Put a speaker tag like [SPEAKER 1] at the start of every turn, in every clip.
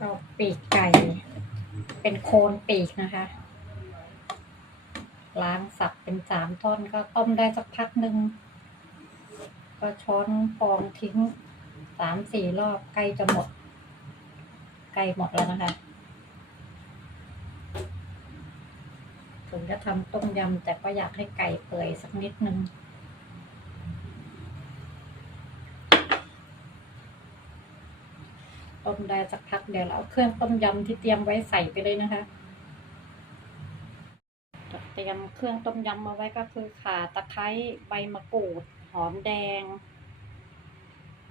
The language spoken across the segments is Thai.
[SPEAKER 1] เราปีกไก่ เป็นโคนปีกนะคะ ล้างสับเป็นสามท่อนก็ต้มได้สักพักหนึ่ง ก็ช้อนฟองทิ้งสามสี่รอบใกล้จะหมดใกล้หมดแล้วนะคะถึงจะทำต้มยำแต่ก็อยากให้ไก่เปื่อยสักนิดนึง ต้มได้สักพักเดี๋ยวเราเอาเครื่องต้มยำที่เตรียมไว้ใส่ไปเลยนะคะเตรียมเครื่องต้มยำมาไว้ก็คือข่าตะไคร้ใบมะกรูด หอมแดง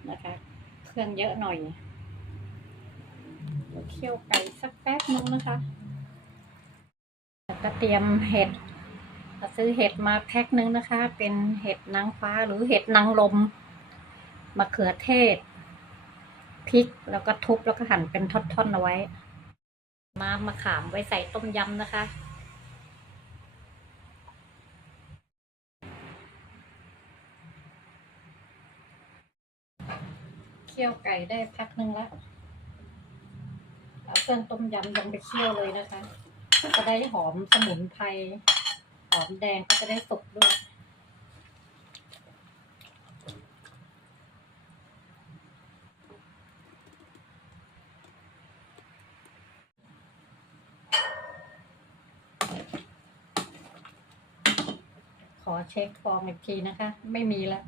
[SPEAKER 1] นะคะ เครื่องเยอะหน่อยเคี่ยวไก่สักแป๊บนึงนะคะก็เตรียมเห็ดซื้อเห็ดมาแพ็คนึงนะคะ เป็นเห็ดนางฟ้าหรือเห็ดนางลมมะเขือเทศ พริกแล้วก็ทุบแล้วก็หั่นเป็นท่อนๆเอาไว้ มามาขามไว้ใส่ต้มยำนะคะเคี่ยวไก่ได้พักหนึ่งแล้วเอาเครื่องต้มยำลงไปเคี่ยวเลยนะคะ จะได้หอมสมุนไพรหอมแดงก็จะได้สุกด้วย อเช็คฟองอีกทีนะคะ ไม่มีแล้ว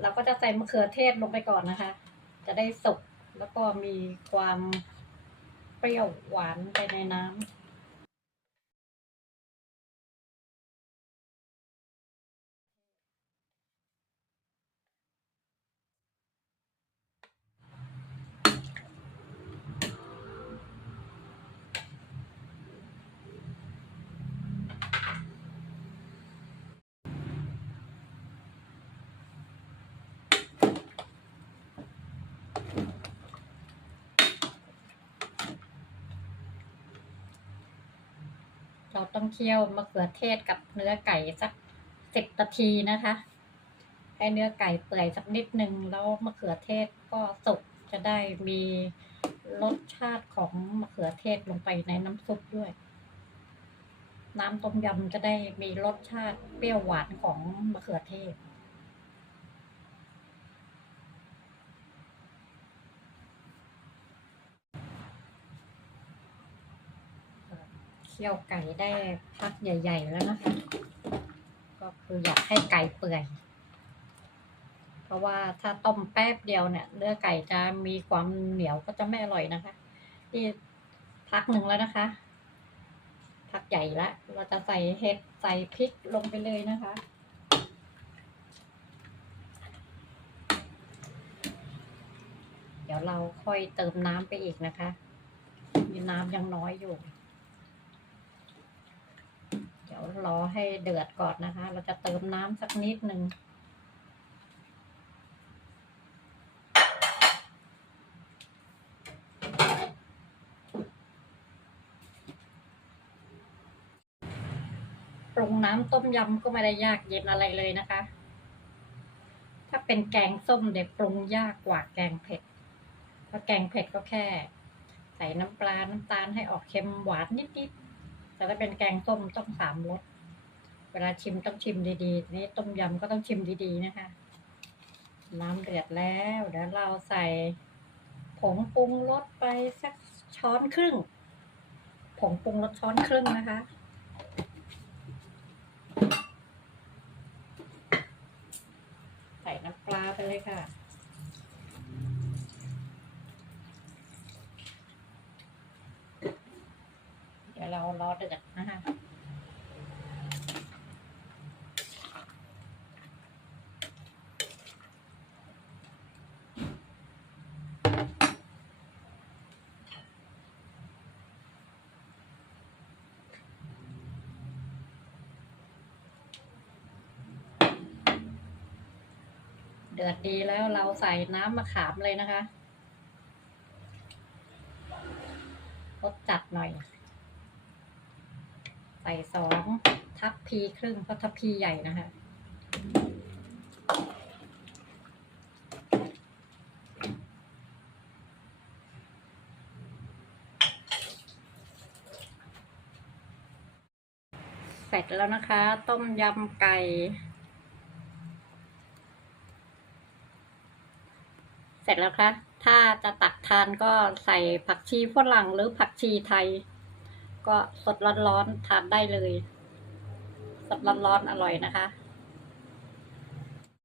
[SPEAKER 1] เราก็จะใส่มะเขือเทศลงไปก่อนนะคะ จะได้สุกแล้วก็มีความเปรี้ยวหวานไปในน้ำ เราต้องเคี่ยวมะเขือเทศกับเนื้อไก่สักสิบนาทีนะคะ ให้เนื้อไก่เปื่อยสักนิดนึงแล้วมะเขือเทศก็สุกจะได้มีรสชาติของมะเขือเทศลงไปในน้ำซุปด้วย น้ำต้มยำจะได้มีรสชาติเปรี้ยวหวานของมะเขือเทศ เคี่ยวไก่ได้พักใหญ่ ๆ แล้วนะคะ ก็คืออยากให้ไก่เปื่อย เพราะว่าถ้าต้มแป๊บเดียวเนี่ยเนื้อไก่จะมีความเหนียวก็จะไม่อร่อยนะคะที่พักหนึ่งแล้วนะคะพักใหญ่ละ เราจะใส่เห็ดใส่พริกลงไปเลยนะคะ เดี๋ยวเราค่อยเติมน้ำไปอีกนะคะมีน้ำยังน้อยอยู่ เดี๋ยว รอให้เดือดก่อนนะคะ เราจะเติมน้ำสักนิดหนึ่งปรุงน้ำต้มยำก็ไม่ได้ยากเย็นอะไรเลยนะคะ ถ้าเป็นแกงส้มเด็กปรุงยากกว่าแกงเผ็ด เพราะแกงเผ็ดก็แค่ ใส่น้ำปลา น้ำตาลให้ออกเค็มหวานนิดๆแต่ถ้าเป็นแกงส้มต้องสามรส เวลาชิมต้องชิมดีๆทีนี้ต้มยำก็ต้องชิมดีๆนะคะ น้ำเดือดแล้วเดี๋ยวเราใส่ผงปรุงรสไปสักช้อนครึ่ง ผงปรุงรสช้อนครึ่งนะคะ ใส่น้ำปลาไปเลยค่ะเดี๋ยวเรารอเดือดนะคะ ดือดดีแล้วเราใส่น้ำมะขามเลยนะคะรสจัดหน่อย ใส่สองทัพพีครึ่งเพราะทัพพีใหญ่นะคะเสร็จแล้วนะคะ ต้มยำไก่ ร็จแล้วคะถ้าจะตักทานก็ใส่ผักชีฝรั่งหรือผักชีไทย ก็สดร้อนๆทานได้เลย สดร้อนๆอร่อยนะคะ